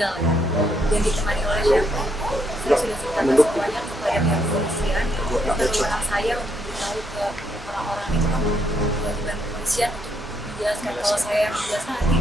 meninggal ya. Dan ditemani oleh siapa? Saya sudah ceritakan semuanya kepada pihak kepolisian. Lalu anak saya untuk memberitahu ke orang-orang itu kewajiban kepolisian untuk menjelaskan kalau saya yang menjelaskan nanti.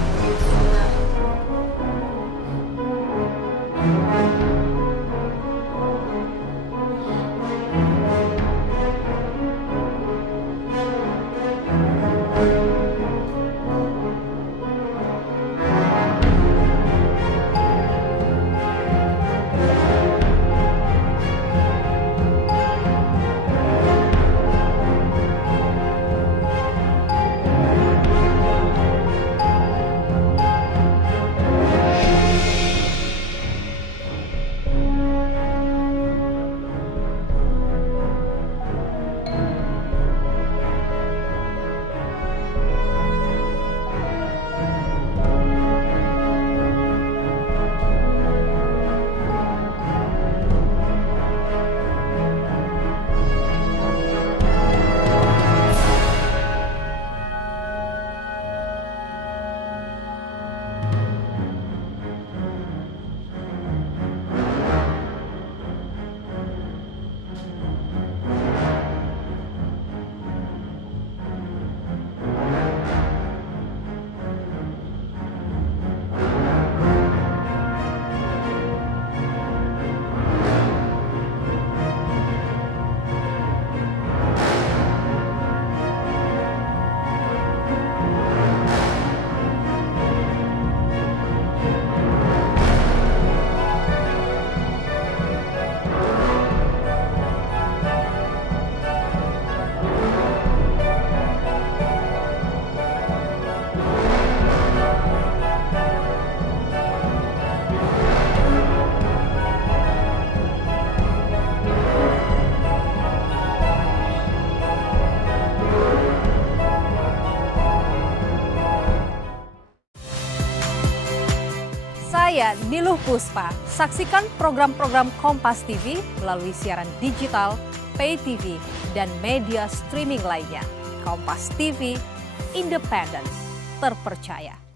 Saya Niluh Puspa. Saksikan program-program Kompas TV melalui siaran digital, pay TV, dan media streaming lainnya. Kompas TV, independen, terpercaya.